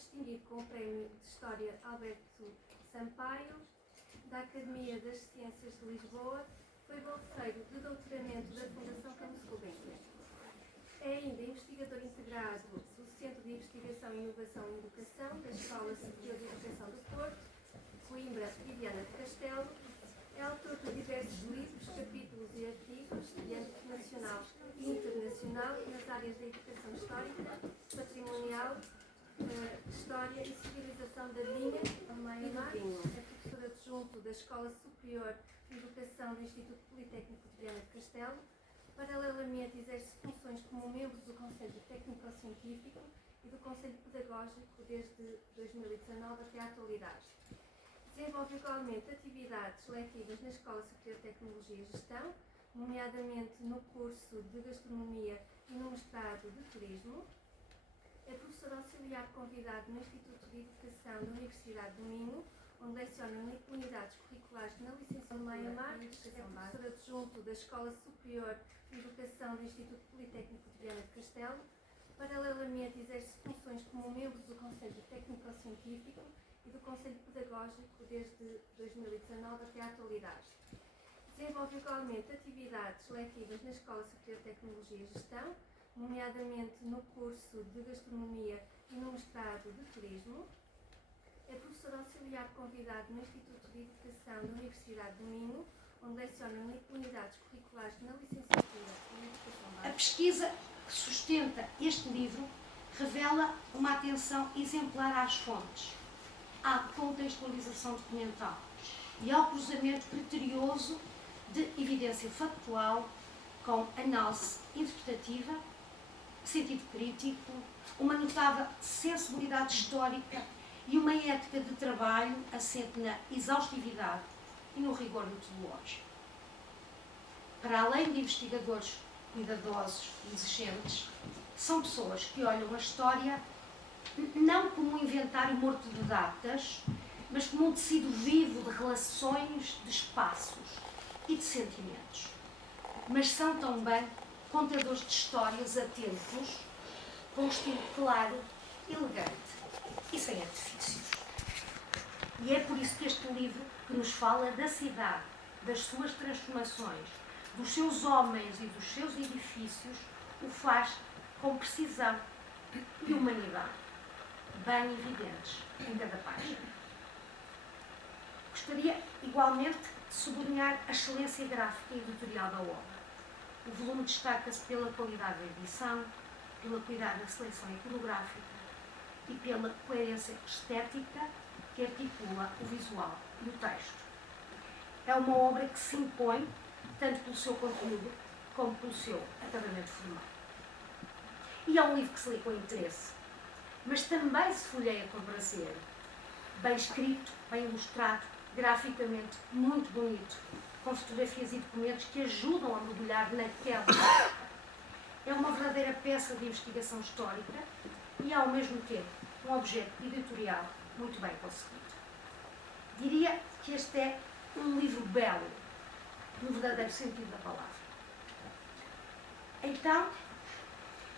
distinguido com o Prémio de História Alberto Sampaio, da Academia das Ciências de Lisboa. Foi bolseiro de doutoramento da Fundação Campos Gulbenkian. É ainda investigador integrado do Centro de Investigação e Inovação em Educação da Escola Superior de Educação do Porto, Coimbra e Viana do Castelo. É autor de diversos livros, capítulos e artigos de âmbito nacional e internacional nas áreas da educação histórica, patrimonial, história e civilização da vinha e do vinho. É professor adjunto da Escola Superior de Educação do Instituto Politécnico de Viana do Castelo. Paralelamente exerce funções como membro do Conselho Técnico-Científico e do Conselho Pedagógico desde 2019 até à atualidade. Desenvolve igualmente atividades letivas na Escola Superior de Tecnologia e Gestão, nomeadamente no curso de Gastronomia e no mestrado de Turismo. É professor auxiliar convidado no Instituto de Educação da Universidade do Minho, onde leciona unidades curriculares na licenciatura de Maia Marques. É professor adjunto da Escola Superior de Educação do Instituto Politécnico de Viana do Castelo. Paralelamente exerce funções como membro do Conselho Técnico-Científico e do Conselho Pedagógico desde 2019 até à atualidade. Desenvolve igualmente atividades letivas na Escola Superior de Tecnologia e Gestão, nomeadamente no curso de Gastronomia e no mestrado de Turismo. É professor auxiliar convidado no Instituto de Educação da Universidade do Minho, onde leciona unidades curriculares na licenciatura em Educação Básica. A pesquisa que sustenta este livro revela uma atenção exemplar às fontes, à contextualização documental e ao cruzamento criterioso de evidência factual com análise interpretativa, sentido crítico, uma notável sensibilidade histórica e uma ética de trabalho assente na exaustividade e no rigor metodológico. Para além de investigadores cuidadosos e exigentes, são pessoas que olham a história não como um inventário morto de datas, mas como um tecido vivo de relações, de espaços e de sentimentos. Mas são também contadores de histórias atentos, com um estilo claro, elegante e sem artifícios. E é por isso que este livro, que nos fala da cidade, das suas transformações, dos seus homens e dos seus edifícios, o faz com precisão e humanidade, bem evidentes em cada página. Gostaria igualmente de sublinhar a excelência gráfica e editorial da obra. O volume destaca-se pela qualidade da edição, pela cuidado da seleção iconográfica e pela coerência estética que articula o visual e o texto. É uma obra que se impõe tanto pelo seu conteúdo como pelo seu acabamento formal. E é um livro que se lê com interesse, mas também se folheia com prazer. Bem escrito, bem ilustrado, graficamente muito bonito, com fotografias e documentos que ajudam a mergulhar naquela época. É uma verdadeira peça de investigação histórica e, ao mesmo tempo, um objeto editorial muito bem conseguido. Diria que este é um livro belo, no verdadeiro sentido da palavra. Então,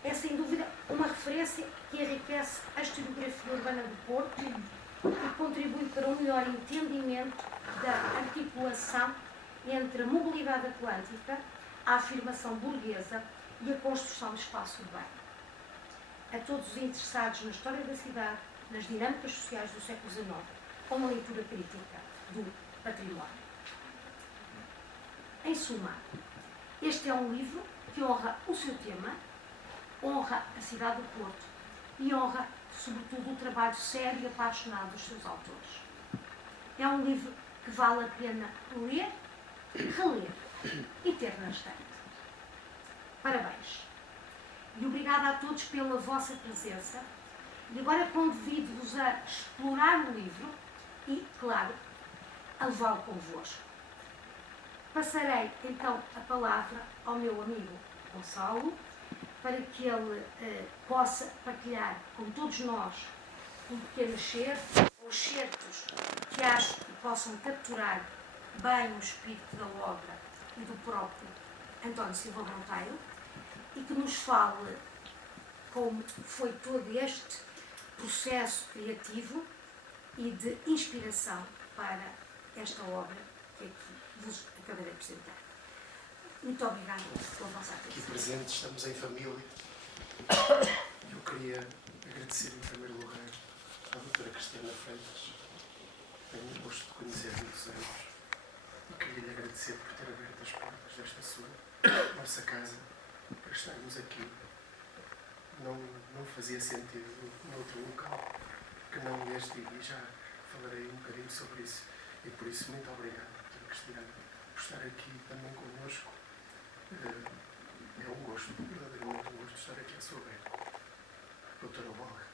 é sem dúvida uma referência que enriquece a historiografia urbana do Porto e contribui para um melhor entendimento da articulação entre a mobilidade atlântica, a afirmação burguesa e a construção do espaço urbano. A todos os interessados na história da cidade, nas dinâmicas sociais do século XIX, com uma leitura crítica do património. Em suma, este é um livro que honra o seu tema, honra a cidade do Porto e honra, sobretudo, o trabalho sério e apaixonado dos seus autores. É um livro que vale a pena ler, reler e ter na estante. Parabéns! E obrigada a todos pela vossa presença. E agora convido-vos a explorar o livro e, claro, a levá-lo convosco. Passarei então a palavra ao meu amigo Gonçalo, para que ele possa partilhar com todos nós um pequeno excerto, ou excertos que acho que possam capturar bem o espírito da obra e do próprio António Silva Monteiro, e que nos fale como foi todo este processo criativo e de inspiração para esta obra que aqui vos acabei de apresentar. Muito obrigada pela vossa atenção. Aqui presentes, estamos em família. Eu queria agradecer em primeiro lugar à doutora Cristiana Freitas. Tenho o gosto de conhecer há muitos anos e queria lhe agradecer por ter aberto as portas desta sua nossa casa para estarmos aqui. Não fazia sentido noutro local que não este, e já falarei um bocadinho sobre isso. E por isso, muito obrigado, doutora Cristiana, por estar aqui também connosco. É um gosto, verdadeiramente um gosto estar aqui à sua beira. Doutora Olga,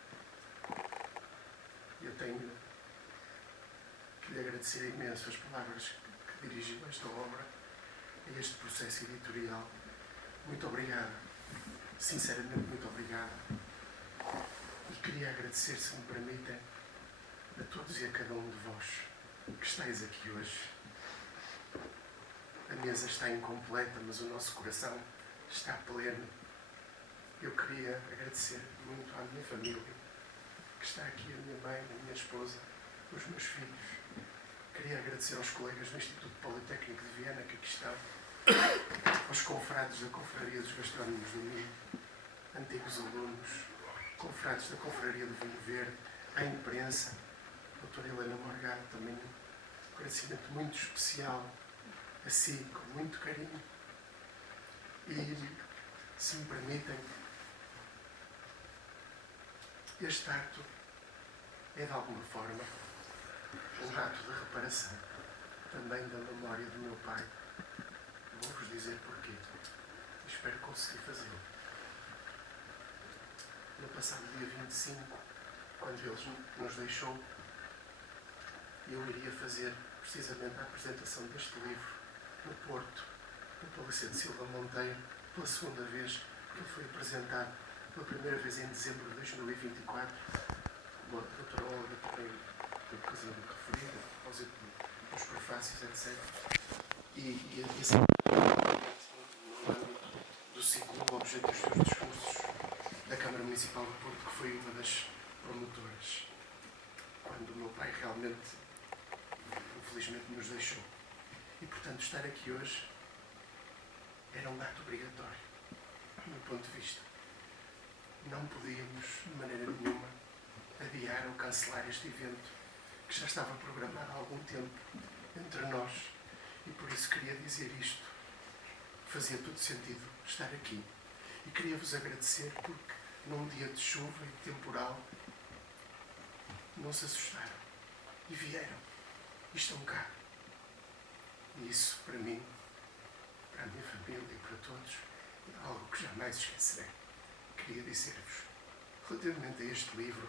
eu tenho que lhe agradecer imenso as palavras que dirigiu a esta obra, a este processo editorial. Muito obrigado, sinceramente muito obrigado. E queria agradecer, se me permitem, a todos e a cada um de vós que estáis aqui hoje. A mesa está incompleta, mas o nosso coração está pleno. Eu queria agradecer muito à minha família, que está aqui, a minha mãe, a minha esposa, os meus filhos. Queria agradecer aos colegas do Instituto Politécnico de Viena, que aqui estão, aos confrades da Confraria dos Gastrónomos do Minho, antigos alunos, confrades da Confraria do Vinho Verde, à imprensa, a doutora Helena Morgado, também um agradecimento muito especial, assim, com muito carinho. E, se me permitem, este ato é, de alguma forma, um ato de reparação, também da memória do meu pai. Vou-vos dizer porquê. Espero conseguir fazê-lo. No passado dia 25, quando ele nos deixou, eu iria fazer precisamente a apresentação deste livro no Porto, no Palacete de Silva Monteiro, pela segunda vez, que ele foi apresentado pela primeira vez em dezembro de 2024. A doutora Olga também teve ocasião de referir, a propósito dos prefácios, etc. E esse no âmbito do segundo objeto dos seus discursos da Câmara Municipal de Porto, que foi uma das promotoras, quando o meu pai realmente, infelizmente, nos deixou. E, portanto, estar aqui hoje era um ato obrigatório, do meu ponto de vista. Não podíamos, de maneira nenhuma, adiar ou cancelar este evento que já estava programado há algum tempo entre nós. E por isso queria dizer isto. Fazia todo sentido estar aqui. E queria-vos agradecer porque, num dia de chuva e de temporal, não se assustaram e vieram e estão cá. E isso, para mim, para a minha família e para todos, é algo que jamais esquecerei. Queria dizer-vos, relativamente a este livro,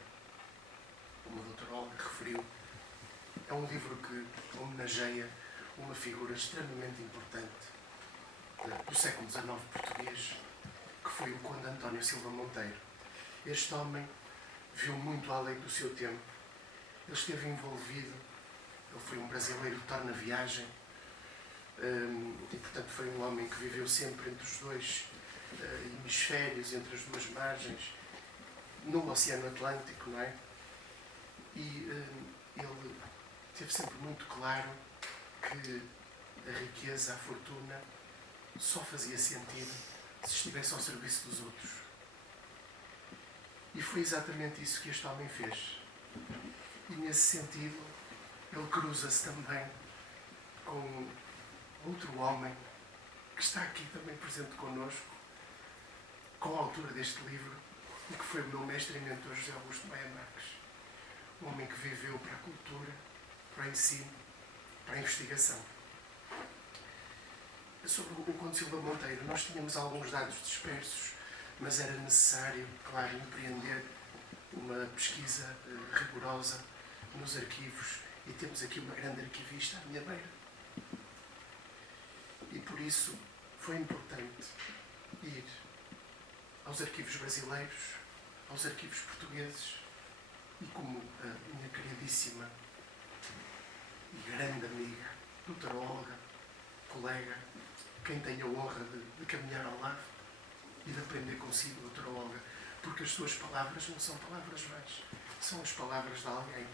como a doutora Olga referiu, é um livro que homenageia uma figura extremamente importante do século XIX português, que foi o Conde António Silva Monteiro. Este homem viu muito além do seu tempo. Ele esteve envolvido, ele foi um brasileiro de torna-viagem, e, portanto, foi um homem que viveu sempre entre os dois hemisférios, entre as duas margens, no Oceano Atlântico, não é? E ele teve sempre muito claro que a riqueza, a fortuna, só fazia sentido se estivesse ao serviço dos outros. E foi exatamente isso que este homem fez. E, nesse sentido, ele cruza-se também com outro homem que está aqui também presente connosco, com a autora deste livro, e que foi o meu mestre e mentor, José Augusto Maia Marques. Um homem que viveu para a cultura, para o ensino, para a investigação. Sobre o Conde Silva Monteiro, nós tínhamos alguns dados dispersos, mas era necessário, claro, empreender uma pesquisa rigorosa nos arquivos, e temos aqui uma grande arquivista à minha beira. E por isso foi importante ir aos arquivos brasileiros, aos arquivos portugueses, e como a minha queridíssima e grande amiga, doutora Olga, colega, quem tenho a honra de caminhar ao lado e de aprender consigo, doutora Olga, porque as suas palavras não são palavras vãs. são as palavras de alguém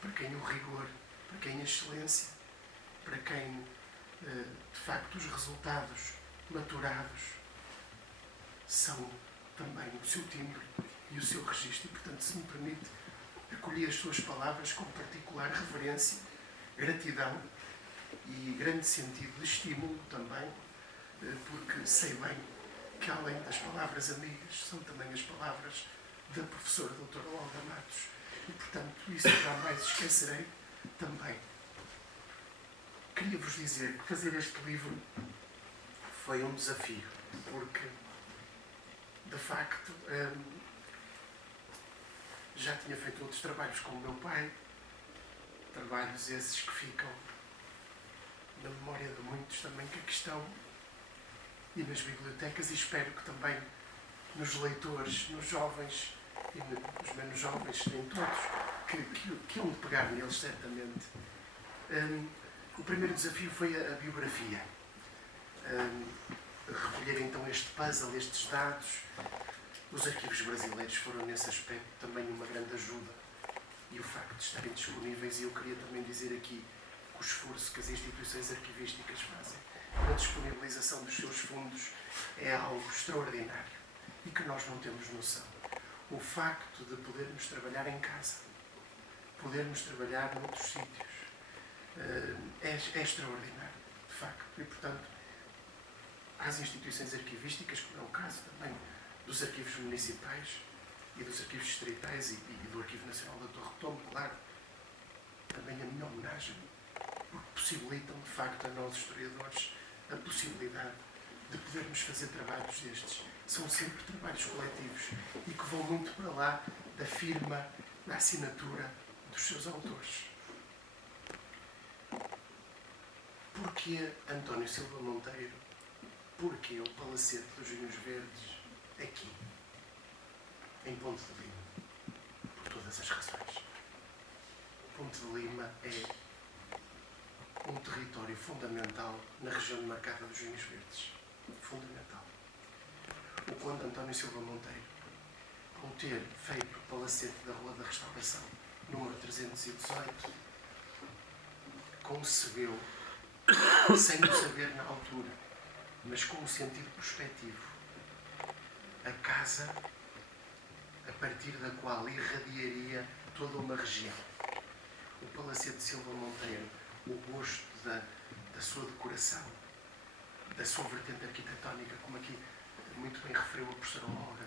para quem o rigor, para quem a excelência, para quem, de facto, os resultados maturados são também o seu timbre e o seu registro. E, portanto, se me permite, acolhi as suas palavras com particular reverência, gratidão e grande sentido de estímulo também, porque sei bem que, além das palavras amigas, são também as palavras da professora doutora Olga Matos. E, portanto, isso jamais esquecerei também. Queria-vos dizer que fazer este livro foi um desafio, porque, de facto, já tinha feito outros trabalhos com o meu pai, trabalhos esses que ficam na memória de muitos também que aqui estão e nas bibliotecas, e espero que também nos leitores, nos jovens e nos menos jovens, em todos, que hão de pegar neles certamente. O primeiro desafio foi a biografia. Recolher então este puzzle, estes dados. Os arquivos brasileiros foram nesse aspecto também uma grande ajuda, e o facto de estarem disponíveis, e eu queria também dizer aqui que o esforço que as instituições arquivísticas fazem na disponibilização dos seus fundos é algo extraordinário e que nós não temos noção. O facto de podermos trabalhar em casa, podermos trabalhar noutros sítios, é extraordinário, de facto. E, portanto, às instituições arquivísticas, como é o caso também dos arquivos municipais e dos arquivos distritais e do Arquivo Nacional da Torre Tombo, claro, também a minha homenagem, porque possibilitam, de facto, a nós historiadores a possibilidade de podermos fazer trabalhos destes. São sempre trabalhos coletivos e que vão muito para lá da firma, da assinatura dos seus autores. Porquê António Silva Monteiro? Porquê o Palacete dos Vinhos Verdes aqui, em Ponte de Lima? Por todas as razões. Ponte de Lima é um território fundamental na região demarcada dos Vinhos Verdes. Fundamental. O Conde António Silva Monteiro, ao ter feito o Palacete da Rua da Restauração, número 318, concebeu, sem o saber na altura, mas com um sentido prospectivo, a casa a partir da qual irradiaria toda uma região. O Palacete de Silva Monteiro, o gosto da sua decoração, da sua vertente arquitetónica, como aqui muito bem referiu a professora Olga,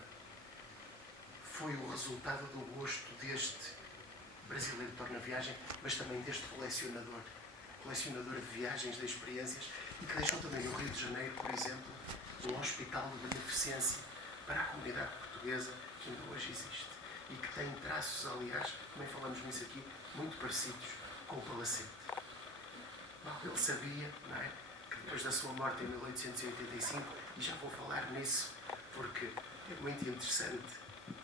foi o resultado do gosto deste brasileiro torna-viagem, mas também deste colecionador de viagens, de experiências, e que deixou também no Rio de Janeiro, por exemplo, um hospital de beneficência para a comunidade portuguesa, que ainda hoje existe, e que tem traços, aliás, também falamos nisso aqui, muito parecidos com o Palacete. Mal ele sabia, não é, que depois da sua morte em 1885, e já vou falar nisso, porque é muito interessante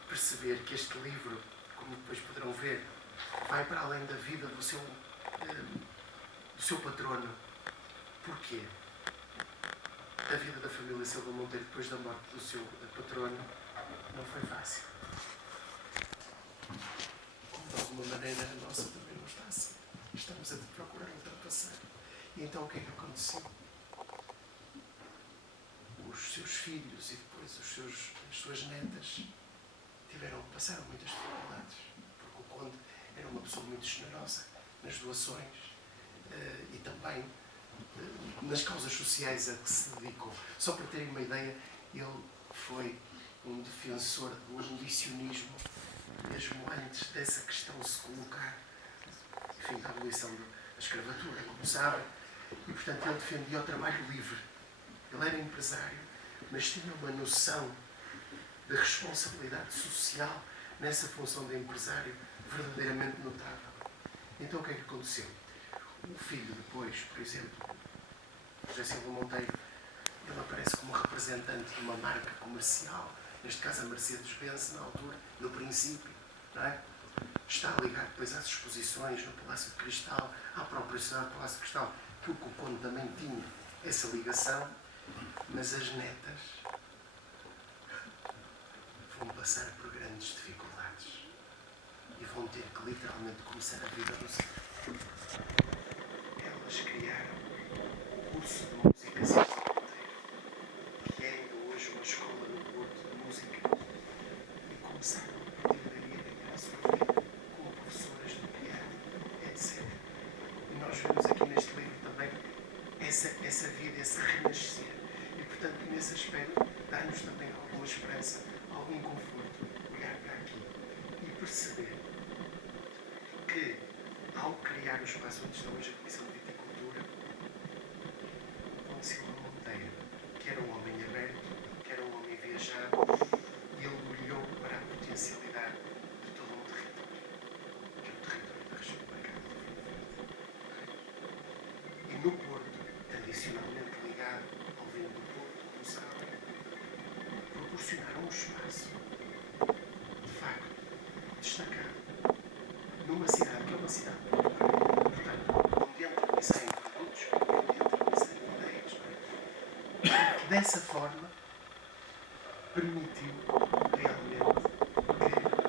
perceber que este livro, como depois poderão ver, vai para além da vida do seu patrono. Porquê? A vida da família Silva Monteiro depois da morte do seu patrono não foi fácil. Como de alguma maneira a nossa também não está assim. Estamos a procurar ultrapassar. E então o que é que aconteceu? Os seus filhos e depois as suas netas passaram muitas dificuldades, porque o Conde era uma pessoa muito generosa nas doações e também nas causas sociais a que se dedicou. Só para terem uma ideia, ele foi um defensor do abolicionismo, mesmo antes dessa questão se colocar, enfim, da abolição da escravatura, como sabem, e portanto ele defendia o trabalho livre. Ele era empresário, mas tinha uma noção de responsabilidade social nessa função de empresário verdadeiramente notável. Então o que é que aconteceu? O filho depois, por exemplo, José Silva Monteiro, ele aparece como representante de uma marca comercial, neste caso a Mercedes-Benz, na altura, no princípio, não é? Está ligado depois às exposições no Palácio de Cristal, à própria cidade do Palácio de Cristal, porque o Conde também tinha essa ligação, mas as netas vão passar por grandes dificuldades. e vão ter que literalmente começar a vida do zero. Elas criaram o curso de música Silva Monteiro, que é ainda hoje uma escola no Porto de música, e começaram a partir daí a ganhar a sua vida como professoras de piano, etc. E nós vemos aqui neste livro também essa vida, esse renascer. E portanto, nesse aspecto, dá-nos também alguma esperança, algum conforto, olhar para aqui e perceber que, ao criar o espaço onde está hoje a Comissão de Viticultura, Dom Silva Monteiro, que era um homem aberto, que era um homem viajado, ele olhou para a potencialidade de todo um território, que é o território da região de Braga. E no Porto, tradicionalmente ligado ao vinho do Porto, como sabem, proporcionaram um espaço, de facto, destacado, numa cidade que é uma cidade portuária, portanto, onde entram e saem produtos, onde entram e saem ideias, dessa forma, permitiu realmente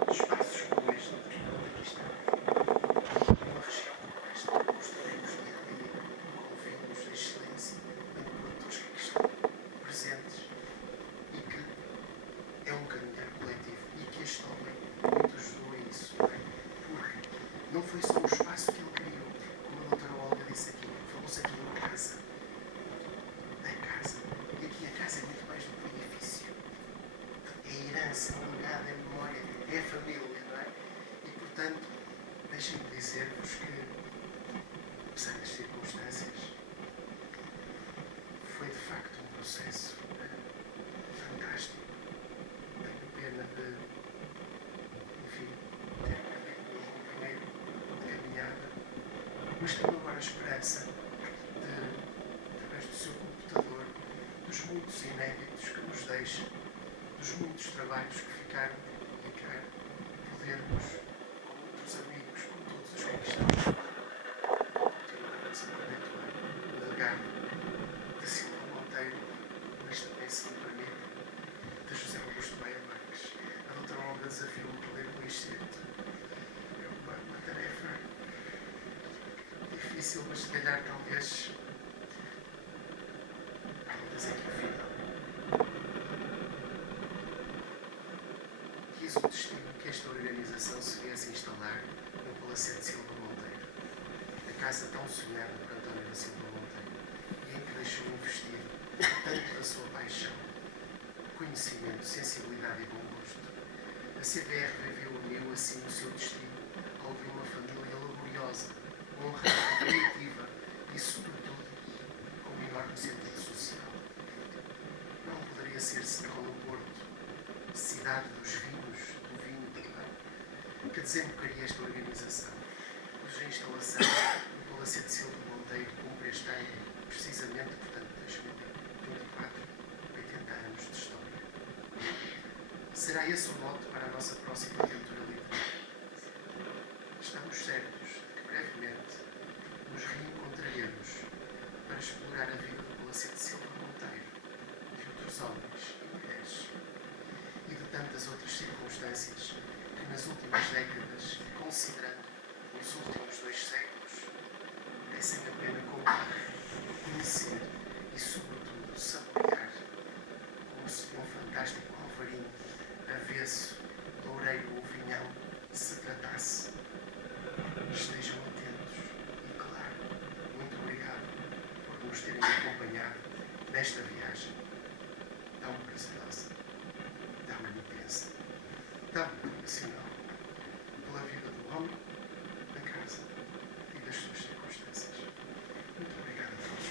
que espaços como este, aqui está, numa região como esta, construímos dia a dia com vinhos de excelência, em produtores que aqui estão presentes e que é um caminhar coletivo e que este homem muito ajudou a isso, não é? Porque não foi só um espaço que ele criou, como a doutora Olga disse aqui, falou-se aqui uma casa, a casa, e aqui a casa é muito mais do que um edifício, é a herança, é um legado, é a memória, é a família, não é? E portanto, deixem-me dizer-vos que, apesar das circunstâncias, foi de facto um processo fantástico. Tenho pena de, enfim, ter perdido um companheiro de caminhada, mas tenho agora a esperança de, através do seu computador, dos muitos inéditos que nos deixa, dos muitos trabalhos que ficaram por publicar, podermos, com outros amigos, com todos os que aqui estão, continuarmos a perpetuar o legado de Silva Monteiro, mas também, se me permite, de José Augusto Maia Marques. A doutora Olga desafiou-me a ler um excerto. É uma tarefa difícil, mas se calhar talvez aqui o final. Quis o destino que esta organização se viesse instalar no Palacete Silva Monteiro, a casa tão sonhada por António da Silva Monteiro, e em que deixou investir tanto da sua paixão, conhecimento, sensibilidade e bom gosto. A CVRVV uniu assim o seu destino ao de uma família laboriosa, honrada, criativa e, sobretudo, com um enorme sentido social. Não poderia ser senão no Porto, cidade dos vinhos, do vinho também, que desembocaria esta organização, cuja instalação no Palacete Silva Monteiro cumpre este ano, precisamente, portanto, 2024, 80 anos de história. Será esse o mote para a nossa próxima aventura literária. Estamos certos de que brevemente nos reencontraremos para explorar a vida do Palacete Silva Monteiro, de outros homens e mulheres, e de tantas outras circunstâncias que nas últimas décadas, considerando os últimos 2 séculos, merecem a pena contar, conhecer e, sobretudo, saborear, como se de um fantástico alvarinho, avesso, loureiro ou vinhão, se tratasse. Estejam atentos e, claro, muito obrigado por nos terem acompanhado nesta viagem tão prazerosa, tão intensa, tão nacional, pela vida do homem, da casa e das suas circunstâncias. Muito obrigado a todos.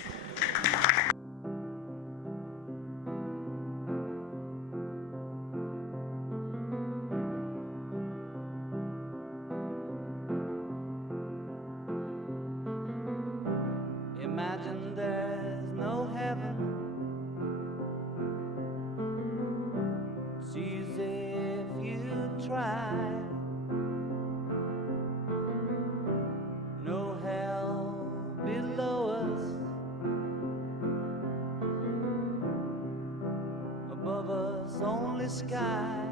Imagine there's no heaven. It's easy if you try. No hell below us. Above us only sky.